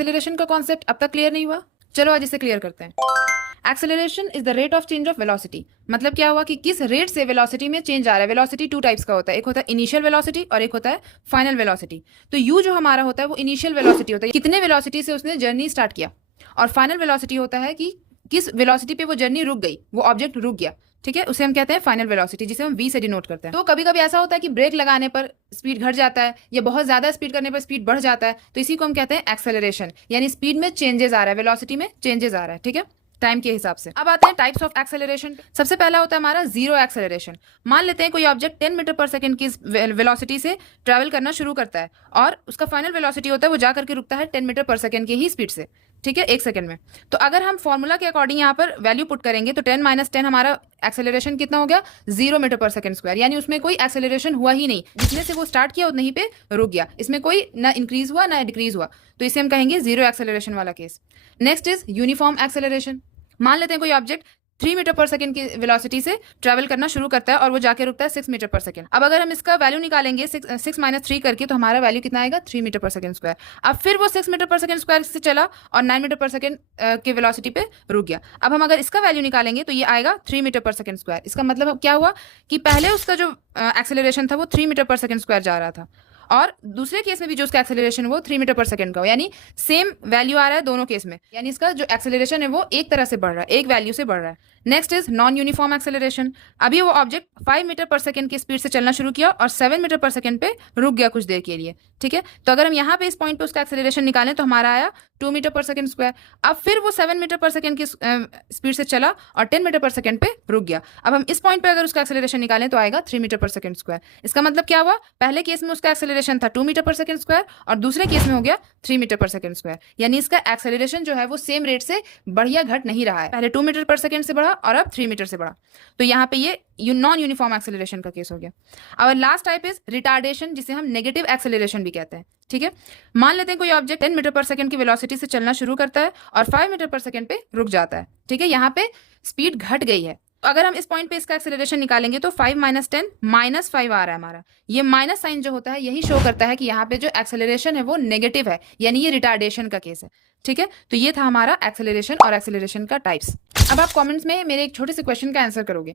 Acceleration का concept अब तक क्लियर नहीं हुआ? चलो आज इसे क्लियर करते हैं। Acceleration is the rate of change of velocity. मतलब क्या हुआ कि किस रेट से वेलोसिटी में चेंज आ रहा है। वेलोसिटी टू टाइप्स का होता है, एक होता है इनिशियल वेलोसिटी और एक होता है फाइनल वेलोसिटी। तो यू जो हमारा होता है वो इनिशियल वेलोसिटी होता है, कितने वेलोसिटी से उसने जर्नी स्टार्ट किया। और फाइनल वेलोसिटी होता है कि किस वेलोसिटी पे वो जर्नी रुक गई, वो ऑब्जेक्ट रुक गया। ठीक है, उसे हम कहते हैं फाइनल वेलोसिटी, जिसे हम v से डिनोट करते हैं। तो कभी कभी ऐसा होता है कि ब्रेक लगाने पर स्पीड घट जाता है या बहुत ज्यादा स्पीड करने पर स्पीड बढ़ जाता है, तो इसी को हम कहते हैं एक्सेलरेशन, यानी स्पीड में चेंजेस आ रहा है, वेलोसिटी में चेंजेस आ रहा है। ठीक है, टाइम के हिसाब से। अब आते हैं टाइप्स ऑफ एक्सेलरेशन। सबसे पहला होता है हमारा जीरो एक्सेलरेशन। मान लेते हैं कोई ऑब्जेक्ट 10 मीटर पर सेकंड की वेलोसिटी से ट्रैवल करना शुरू करता है और उसका फाइनल वेलोसिटी होता है वो जाकर के रुकता है 10 मीटर पर सेकंड की ही स्पीड से। ठीक है, एक सेकंड में। तो अगर हम फॉर्मूला के अकॉर्डिंग यहाँ पर वैल्यू पुट करेंगे तो 10 - 10 हमारा एक्सेलरेशन कितना हो गया, 0 मीटर पर सेकंड स्क्वायर, यानी उसमें कोई एक्सेलरेशन हुआ ही नहीं। जितने से वो स्टार्ट किया उतने ही पे रुक गया, इसमें कोई ना इंक्रीज हुआ ना डिक्रीज हुआ, तो इसे हम कहेंगे जीरो एक्सेलरेशन वाला case. Next is uniform acceleration. मान लेते हैं कोई ऑब्जेक्ट 3 मीटर पर सेकंड की वेलोसिटी से ट्रैवल करना शुरू करता है और वो जाके रुकता है 6 मीटर पर सेकंड। अब अगर हम इसका वैल्यू निकालेंगे 6 - 3 करके, तो हमारा वैल्यू कितना आएगा, 3 मीटर पर सेकंड स्क्वायर। अब फिर वो 6 मीटर पर सेकंड स्क्वायर से चला और 9 मीटर पर सेकंड की वेलोसिटी पे रुक गया। अब हम अगर इसका वैल्यू निकालेंगे तो ये आएगा 3 मीटर पर सेकंड स्क्वायर। इसका मतलब क्या हुआ कि पहले उसका जो एक्सेलरेशन था वो 3 मीटर पर सेकंड स्क्वायर जा रहा था और दूसरे केस में भी जो उसका एक्सेलरेशन है वो 3 मीटर पर सेकंड का हो, यानी सेम वैल्यू आ रहा है दोनों केस में, यानी इसका जो एक्सेलरेशन है वो एक तरह से बढ़ रहा है, एक वैल्यू से बढ़ रहा है। Next is non uniform acceleration. अभी वो ऑब्जेक्ट 5 मीटर पर सेकंड की स्पीड से चलना शुरू किया और 7 मीटर पर सेकंड पे रुक गया कुछ देर के लिए। ठीक है, तो अगर हम यहाँ पे इस पॉइंट पे उसका एक्सेलरेशन निकालें तो हमारा आया 2 मीटर पर सेकंड स्क्वायर। अब फिर वो 7 मीटर पर सेकंड की स्पीड से चला और 10 मीटर पर सेकंड पे रुक गया। अब हम इस पॉइंट पे अगर उसका एक्सेलरेशन निकालें तो आएगा 3 मीटर पर सेकंड स्क्वायर। इसका मतलब क्या हुआ, पहले केस में उसका एक्सेलरेशन था 2 मीटर पर सेकंड स्क्वायर और दूसरे केस में हो गया 3 मीटर पर सेकंड स्क्वायर, यानी इसका एक्सेलरेशन जो है वो सेम रेट से बढ़िया घट नहीं रहा है। पहले 2 मीटर पर सेकंड से बढ़ा और अब 3 मीटर से बढ़ा, तो यहाँ पे ये नॉन यूनिफॉर्म एक्सेलरेशन का केस हो गया। और लास्ट टाइप इज रिटार्डेशन, जिसे हम नेगेटिव एक्सेलरेशन भी कहते हैं। ठीक है, मान लेते हैं कोई ऑब्जेक्ट 10 मीटर पर सेकंड की वेलोसिटी से चलना शुरू करता है और 5 मीटर पर सेकंड पे रुक जाता है। ठीक है, यहाँ पे स्पीड घट गई है। तो अगर हम इस पॉइंट पे इसका एक्सेलरेशन निकालेंगे तो 5 - 10 -5 आ रहा है हमारा। ये माइनस साइन जो होता है यही शो करता है कि यहाँ पे जो एक्सेलरेशन है वो नेगेटिव है, यानी ये रिटार्डेशन का केस है। ठीक है, तो ये था हमारा एक्सेलरेशन और एक्सेलरेशन का टाइप्स। अब आप कमेंट्स में मेरे एक छोटे से क्वेश्चन का आंसर करोगे।